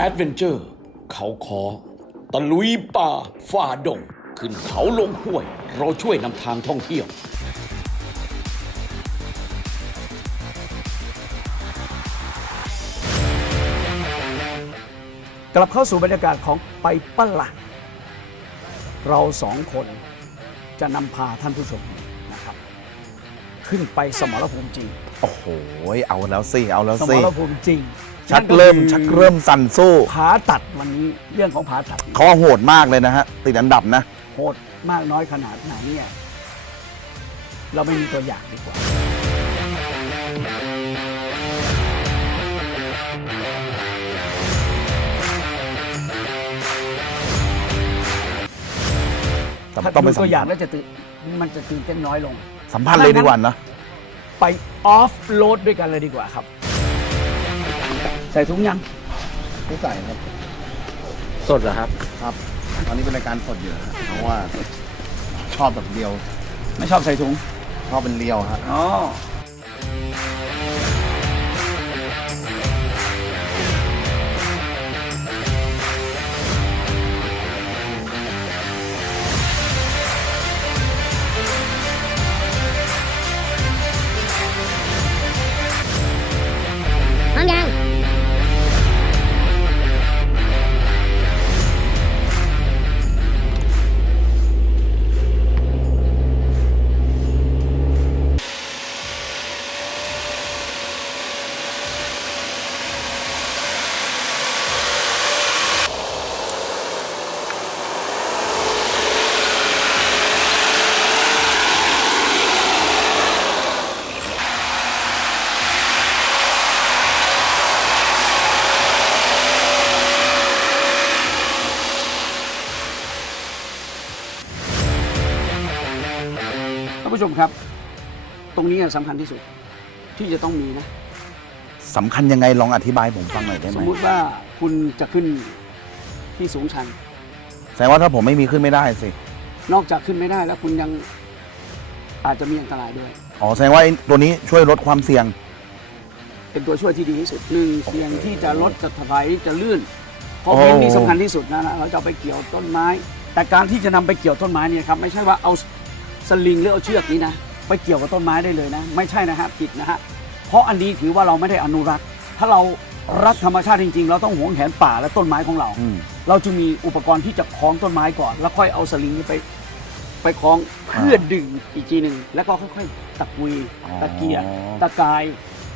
แอดเวนเจอร์ เขาคอตะลุยป่าฝ่าดง ขึ้นเขาลงห้วย เราช่วยนำทางท่องเที่ยว กลับเข้าสู่บรรยากาศของไปปะละเราสองคนจะนำพาท่านผู้ชมนะครับ ขึ้นไปสมรภูมิจริง โอ้โห เอาแล้วสิ เอาแล้วสมสิ รภูมิจริง ชักนั่นเริ่มคือชักเริ่มสั่นสู้ผาตัดวันนี้เรื่องของผาตัดเขาว่าโหดมากเลยนะฮะติดอันดับนะโหดมากน้อยขนาดไหนเนี่ยเราไม่มีตัวอย่างดีกว่า แต่ถ้าต้องไปดูสัมตัวอย่างผัสแล้วจะตื่นมันจะตื่นเต้นน้อยลง สัมผัสเลยดีกว่านะ ไปออฟโหลดด้วยกันเลยดีกว่าครับ ใส่ถุงยัง ไม่ใส่ครับสดเหรอครับ ครับ ตอนนี้เป็นรายการสดอยู่ฮะเพราะว่าชอบแบบเดียว ไม่ชอบใส่ถุง ชอบเป็นเรียวฮะ อ๋อ พร้อมยัง ผู้ชมครับ ตรงนี้สำคัญที่สุดที่จะต้องมีนะ สำคัญยังไงลองอธิบายให้ผมฟังหน่อยได้สไหมมมุติว่าคุณจะขึ้นที่สูงชัน แสดงว่าถ้าผมไม่มีขึ้นไม่ได้สิ นอกจากขึ้นไม่ได้แล้วคุณยังอาจจะมีอันตรายด้วย อ๋อแสดงว่าไอ้ตัวนี้ช่วยลดความเสี่ยง เป็นตัวช่วยที่ดีที่สุดหนึ่งเสี่ยงที่จะลดจะถลายจะลื่นเพราะโอ้ วินนี่สำคัญที่สุดนะนะเราจะเอาไปเกี่ยวต้นไม้ แต่การที่จะนำไปเกี่ยวต้นไม้เนี่ยครับไม่ใช่ว่าเอา สลิงหรือเอาเชือกนี้นะไปเกี่ยวกับต้นไม้ได้เลยนะ ไม่ใช่นะฮะผิดนะฮะเพราะอันนี้ถือว่าเราไม่ได้อนุรักษ์ ถ้าเรารักธรรมชาติจริง ๆ เราต้องหวงแหนป่าและต้นไม้ของเรา อืม เราจึงมีอุปกรณ์ที่จะคล้องต้นไม้ก่อน แล้วค่อยเอาสลิงนี้ไป ไปคล้องเพื่อดึงอีกทีหนึ่งแล้วก็ค่อยๆตะกุยอ๋อ ตะเกียกตะกาย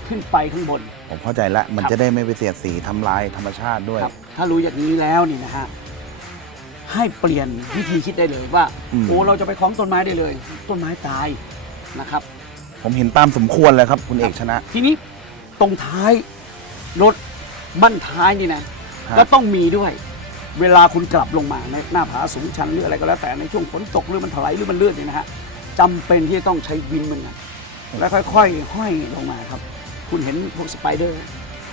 ขึ้นไปข้างบน ผมเข้าใจแล้วมันครับ จะได้ไม่ไปเสียดสีทำลายธรรมชาติด้วย ครับถ้ารู้อย่างนี้แล้วนี่นะฮะ ให้เปลี่ยนวิธีคิดได้เลยว่าอืม โอ้เราจะไปคล้องต้นไม้ได้เลย ต้นไม้ตายนะครับ ผมเห็นตามสมควรเลยครับ คุณเอกชนะ ทีนี้ตรงท้ายรถบั้นท้ายนี่นะฮะ ก็ต้องมีด้วย เวลาคุณกลับลงมาในหน้าผาสูงชันหรืออะไรก็แล้วแต่ในช่วงฝนตกหรือมันถลายหรือมันเลื่อนเนี่ยนะฮะจำเป็นที่จะต้องใช้วินเหมือนกันแล้วค่อยๆห้อยลงมาครับ คุณเห็นพวกสไปเดอร์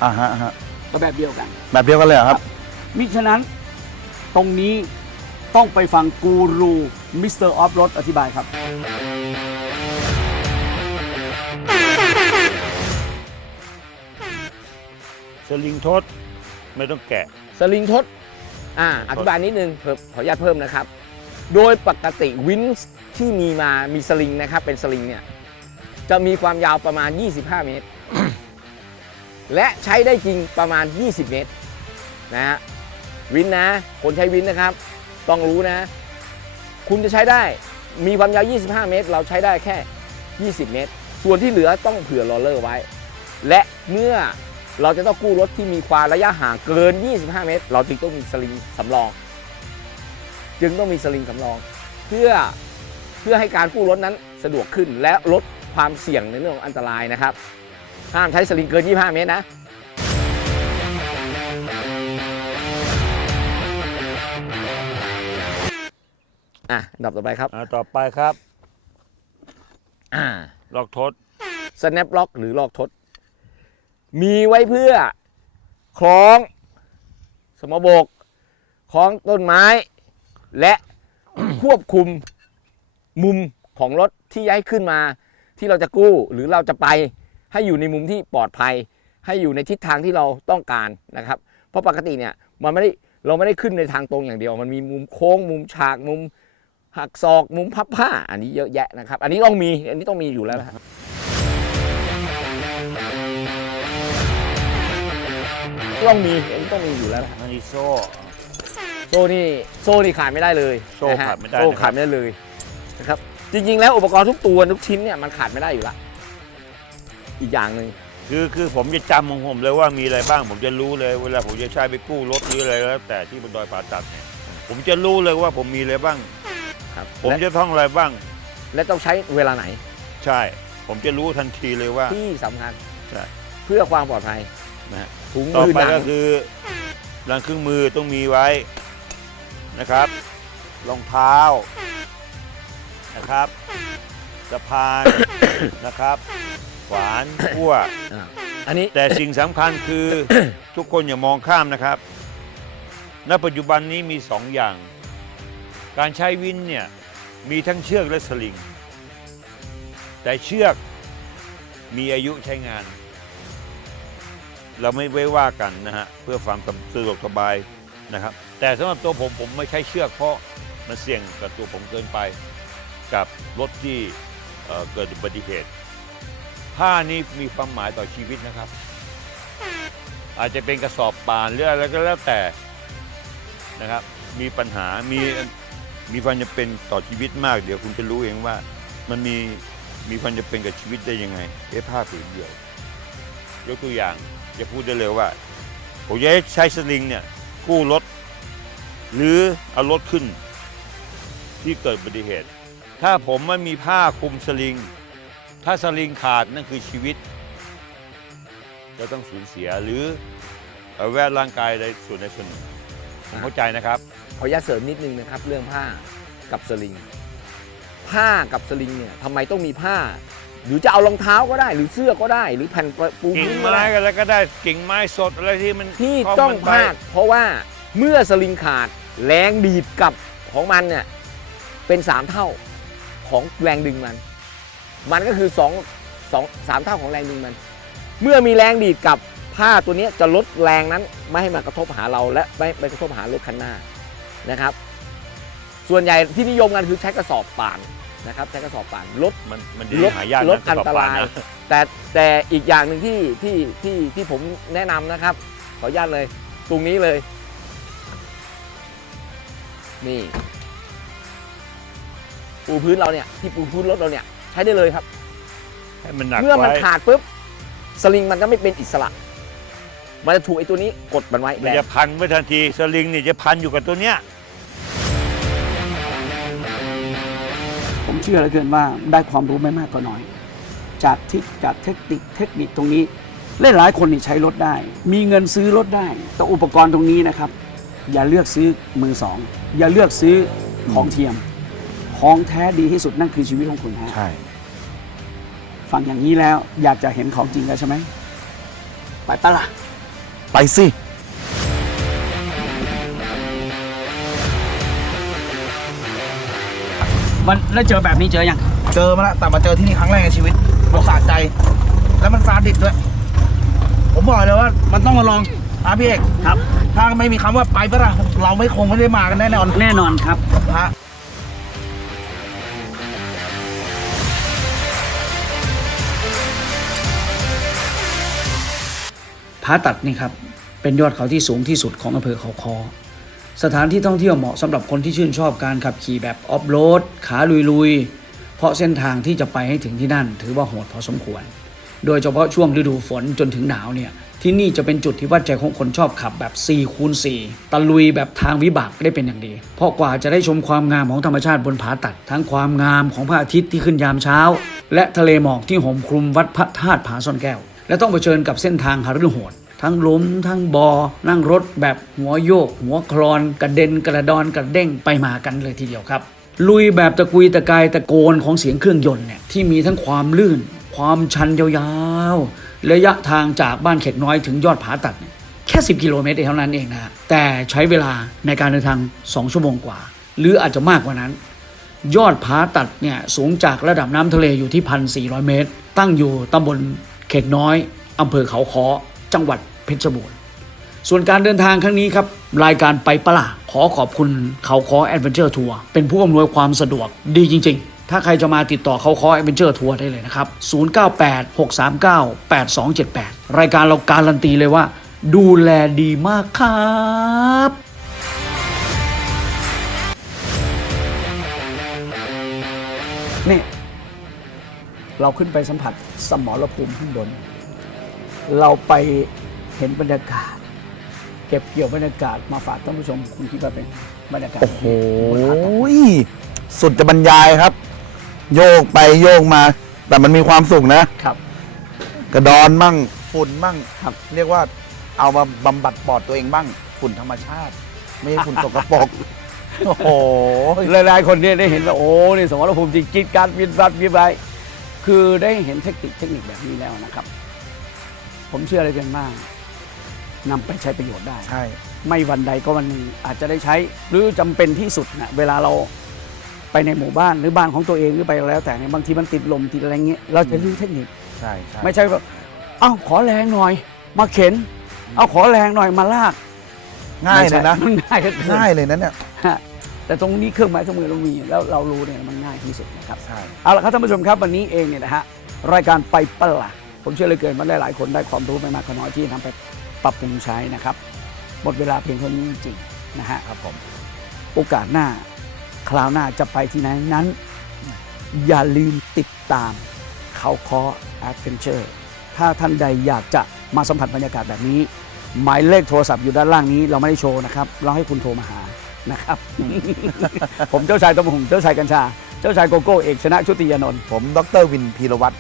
อ่าฮะอ่าฮะก็แบบเดียวกัน แบบเดียวกันเลยเหรอครับ มิฉะนั้นตรงนี้ ต้องไปฟังกูรูมิสเตอร์ออฟรถอธิบายครับ สลิงทดไม่ต้องแกะ สลิงทดอ่าอธิบายนิดนึงเพิ่มขออนุญาตเพิ่มนะครับ โดยปกติวินส์ที่มีมามีสลิงนะครับ เป็นสลิงเนี่ย จะมีความยาวประมาณ 25 เมตร และใช้ได้จริงประมาณ 20 เมตร นะฮะวินนะ คนใช้วินนะครับ ต้องรู้นะ คุณจะใช้ได้มีความยาว 25 เมตร เราใช้ได้แค่ 20 เมตร ส่วนที่เหลือต้องเผื่อโรลเลอร์ไว้ และเมื่อเราจะต้องกู้รถที่มีความระยะห่างเกิน 25 เมตร เราจึงต้องมีสลิงสำรอง จึงต้องมีสลิงสำรอง เพื่อเพื่อให้การกู้รถนั้นสะดวกขึ้นและลดความเสี่ยงในเรื่องของอันตรายนะครับ ห้ามใช้สลิงเกิน 25 เมตรนะ อะอันดับต่อไปครับ อ่าต่อไปครับอ่า ลอกทด snap lock หรือลอกทด มีไว้เพื่อคล้องสมบกคล้องต้นไม้ และ ควบคุมมุมของรถที่ย้ายขึ้นมา ที่เราจะกู้หรือเราจะไปให้อยู่ในมุมที่ปลอดภัย ให้อยู่ในทิศทางที่เราต้องการนะครับ เพราะปกติเนี่ยมันไม่ได้เราไม่ได้ขึ้นในทางตรงอย่างเดียว มันมีมุมโค้งมุมฉากมุม หักศอกมุมพับผ้า อันนี้เยอะแยะนะครับ อันนี้ต้องมี อันนี้ต้องมีอยู่แล้วนะครับต้องมีอันนี้ต้องมีอยู่แล้วนะครับอันนี้โซ่ โซ่นี่โซ่นี่ขาดไม่ได้เลยโซ่นะฮะขาดไม่ได้โซ่นะครับ ขาดไม่ได้เลยนะครับ จริงๆ แล้วอุปกรณ์ทุกตัวทุกชิ้นเนี่ยมันขาดไม่ได้อยู่ละอีกอย่างหนึ่ง คือคือผมจะจำของผมเลยว่ามีอะไรบ้าง ผมจะรู้เลยเวลาผมจะใช้ไปกู้รถหรืออะไรแล้วแต่ที่บนดอยผาตัดเนี่ยผมจะรู้เลยว่าผมมีอะไรบ้าง ครับผมและจะท่องอะไรบ้าง และต้องใช้เวลาไหนใช่ ผมจะรู้ทันทีเลยว่า ที่สำคัญใช่ เพื่อความปลอดภัยนะฮะถุงต่อมือไปหนังก็คือรังเครื่องมือต้องมีไว้นะครับรองเท้านะครับสะพาน นะครับขวานพั่วอ่าอันนี้ แต่สิ่งสำคัญคือ ทุกคนอย่ามองข้ามนะครับ ณปัจจุบันนี้มีสองอย่าง การใช้วินเนี่ยมีทั้งเชือกและสลิง แต่เชือกมีอายุใช้งาน เราไม่ไว้ว่ากันนะฮะเพื่อความสะดวกสบายนะครับ แต่สำหรับตัวผมผมไม่ใช้เชือกเพราะมันเสี่ยงกับตัวผมเกินไป กับรถที่เเกิดอุบัติเหตุผ้านี้มีความหมายต่อชีวิตนะครับ อาจจะเป็นกระสอบป่านหรืออะไรก็แล้วแต่นะครับ มีปัญหามี มีความจำเป็นต่อชีวิตมาก เดี๋ยวคุณจะรู้เองว่า มันมีมีความจำเป็นกับชีวิตได้ยังไงเอ้ผ้าผืนเดียวยกตัวอย่างจะพูดได้เลยว่าผมจะใช้สลิงเนี่ยกู้รถ หรือเอารถขึ้น ที่เกิดอุบัติเหตุ ถ้าผมไม่มีผ้าคลุมสลิง ถ้าสลิงขาดนั่นคือชีวิตจะต้องสูญเสียหรือแวดร่างกายใดส่วนใดส่วนหนึ่งผมเข้าใจนะครับ ขออนุญาตเสริมนิดนึงนะครับ เรื่องผ้ากับสลิง ผ้ากับสลิงเนี่ยทำไมต้องมีผ้า หรือจะเอารองเท้าก็ได้ หรือเสื้อก็ได้ หรือแผ่นปูกิ่งพื้นก็ไม้ได้อะไรก็ได้กิ่งไม้สดอะไรที่มันที่ข้ต้องมันไป พากเพราะว่าเมื่อสลิงขาดแรงดีดกลับของมันเนี่ยเป็นสามเท่าของแรงดึงมัน มันก็คือสองสองสามเท่าของแรงดึงมัน เมื่อมีแรงดีดกลับผ้าตัวเนี้ยจะลดแรงนั้นไม่ให้มากระทบหาเราและไม่ไม่กระทบหารถคันหน้า นะครับ ส่วนใหญ่ที่นิยมกันคือใช้กระสอบป่านนะครับใช้กระสอบป่านลดมันมันดีลดหายากลดนะอันตรายกะสอบป่นนะแต่แต่อีกอย่างหนึ่งที่ที่ที่ที่ผมแนะนำนะครับ ขออนุญาตเลย ตรงนี้เลย นี่ ปูพื้นเราเนี่ย ที่ปูพื้นรถเราเนี่ย ใช้ได้เลยครับให้มันหนักเมื่อมันไว้ขาดปุ๊บสลิงมันก็ไม่เป็นอิสระ มันจะถูกไอ้ตัวนี้กดมันไว้มันแรงจะพันไว้ทันทีสลิงนี่จะพันอยู่กับตัวเนี้ยผมเชื่อเหลือเกินว่าได้ความรู้ไม่มากก็น้อย จากทิศจากเทคนิคเทคนิคตรงนี้เล่นหลายคนนี่ใช้รถได้ มีเงินซื้อรถได้ แต่อุปกรณ์ตรงนี้นะครับ อย่าเลือกซื้อมือสอง อย่าเลือกซื้อของเทียม ของแท้ดีที่สุดนั่นคือชีวิตของคุณฮะ ใช่ฟังอย่างนี้แล้วอยากจะเห็นของจริงแล้วใช่ไหมไปปะล่ะ ไปสิมันแล้วเจอแบบนี้เจอยังเจอมาแล้วแต่มาเจอที่นี่ครั้งแรกในชีวิตมันสะใจ แล้วมันซาดิสด้วย ผมบอกเลยว่า มันต้องมาลองนะพี่เอกครับ ถ้าไม่มีคำว่าไปปะล่ะเราไม่คงไม่ได้มากันแน่นอนแน่นอนครับ ฮะาตัดนี่ครับเป็นยอดเขาที่สูงที่สุดของอำเภอเขาคอ สถานที่ท่องเที่ยวเหมาะสำหรับคนที่ชื่นชอบการขับขี่แบบออฟโรดขาลุยๆ เพราะเส้นทางที่จะไปให้ถึงที่นั่น ถือว่าโหดพอสมควร โดยเฉพาะช่วงฤดูฝนจนถึงหนาวเนี่ยที่นี่จะเป็นจุดที่วัดใจของคนชอบขับแบบ4คูณ4ตะลุยแบบทางวิบากได้เป็นอย่างดี เพราะกว่าจะได้ชมความงามของธรรมชาติบนผาตัด ทั้งความงามของพระอาทิตย์ที่ขึ้นยามเช้า และทะเลหมอกที่ห่มคลุมวัดพระธาตุผาซ่อนแก้ว และต้องเผชิญกับเส้นทางหฤโหด ทั้งล้มทั้งบอ นั่งรถแบบหัวโยก หัวคลอนกระเด็นกระดอนกระเด้งไปมากันเลยทีเดียวครับ ลุยแบบตะกุยตะกายตะโกนของเสียงเครื่องยนต์เนี่ยที่มีทั้งความลื่น ความชันยาวๆระยะทางจากบ้านเข็กน้อยถึงยอดผาตัดแค่ 10 กิโลเมตรเท่านั้นเองนะฮะแต่ใช้เวลาในการเดินทาง 2 ชั่วโมงกว่า หรืออาจจะมากกว่านั้น ยอดผาตัดเนี่ยสูงจากระดับน้ำทะเลอยู่ที่ 1,400 เมตร ตั้งอยู่ตำบล เขตน้อยอำเภอเขาคอจังหวัดเพชรบูรณ์ส่วนการเดินทางครั้งนี้ครับ รายการไปปะละขอขอบคุณเขาคอแอดเวนเจอร์ทัวร์เป็นผู้อำนวยความสะดวกดีจริง ๆ ถ้าใครจะมาติดต่อเขาคอแอดเวนเจอร์ทัวร์ได้เลยนะครับ 0986398278 รายการเราการันตีเลยว่า ดูแลดีมากครับเนี่ย เราขึ้นไปสัมผัสสมรภูมิข้างบน เราไปเห็นบรรยากาศ เก็บเกี่ยวบรรยากาศมาฝากท่านผู้ชมคุณคิดว่าเป็นบรรยากาศโอ้โหบนผาต่างสุดจะบรรยายครับ โยกไปโยกมา แต่มันมีความสุขนะครับ กระดอนมั่งฝุ่นมั่งครับ เรียกว่าเอามาบำบัดปอดตัวเองบ้างฝุ่นธรรมชาติ ไม่ใช่ฝุ่นสกปรกโอ้โหหลายๆคนเนี่ยได้เห็นว่าโอ้นี่สมรภูมิจริงจิตการวินวัดวิบไร คือได้เห็นเทคนิคเทคนิคแบบนี้แล้วนะครับ ผมเชื่อเลยกันว่านำไปใช้ประโยชน์ได้ ใช่ ไม่วันใดก็วันหนึ่งอาจจะได้ใช้ หรือจำเป็นที่สุดนะเวลาเราไปในหมู่บ้านหรือบ้านของตัวเองหรือไปแล้วแต่เนี่ยบางทีมันติดลมติดอะไรเงี้ยเราจะรู้เทคนิคใช่ใช่ไม่ใช่ว่าเอ้าขอแรงหน่อย มาเข็น เอาขอแรงหน่อยมาลากง่ายเลยนะไม่ใช่มันง่ายเหลือเกิน ง่ายเลยนะเนี่ยฮะ แต่ตรงนี้เครื่องไม้เครื่องมือเรามีแล้วเรารู้เนี่ยมันง่ายที่สุดนะครับใช่เอาละครับท่านผู้ชมครับวันนี้เองเนี่ยนะฮะรายการไปปะละผมเชื่อเลยเกินว่าหลายๆคนได้ความรู้ไม่มากก็น้อยที่นำไปปรับปรุงใช้นะครับ หมดเวลาเพียงเท่านี้จริงๆนะฮะครับผมโอกาสหน้าคราวหน้าจะไปที่ไหนนั้น อย่าลืมติดตามเขาคอแอดเวนเจอร์ถ้าท่านใดอยากจะมาสัมผัสบรรยากาศแบบนี้ หมายเลขโทรศัพท์อยู่ด้านล่างนี้เราไม่ได้โชว์นะครับ เราให้คุณโทรมาหา นะครับ ผมเจ้าชายตะมหงเจ้าชายกัญชา เจ้าชายโกโก้เอกชนะชุติยานนท์ผมดรวินพีรวัตร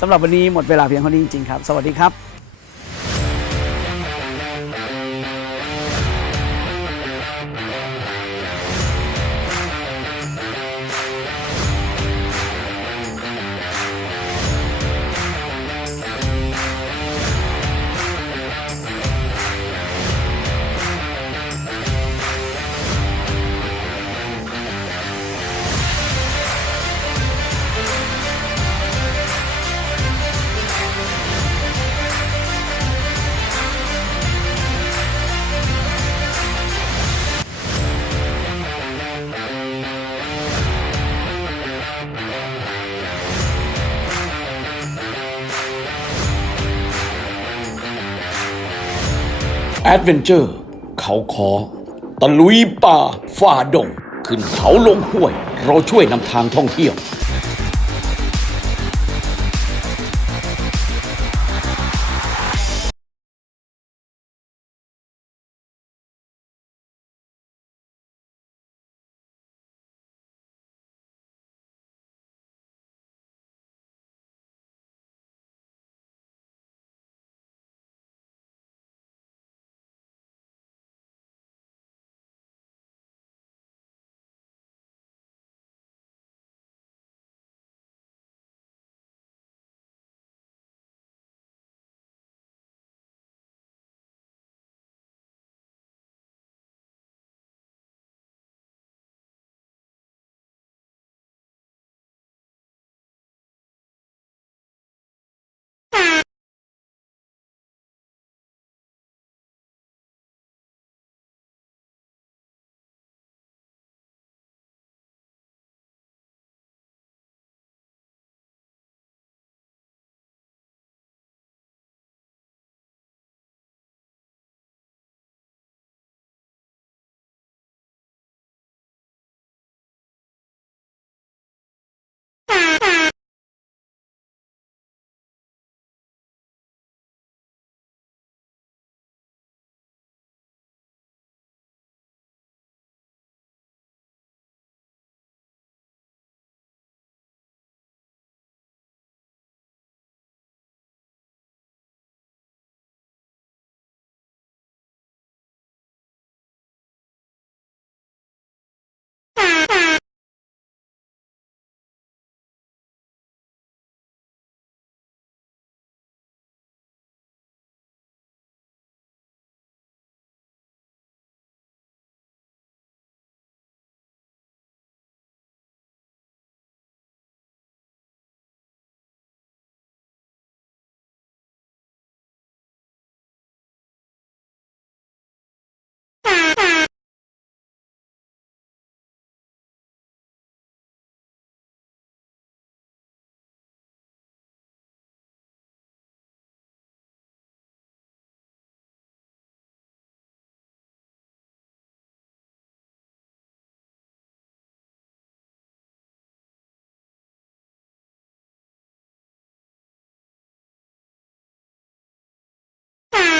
สำหรับวันนี้หมดเวลาเพียงเท่านี้จริงๆครับ สวัสดีครับ ดเวนเจอร์ เขาคอตะลุยป่าฝ่าดง ขึ้นเขาลงห้วย เราช่วยนำทางท่องเที่ยว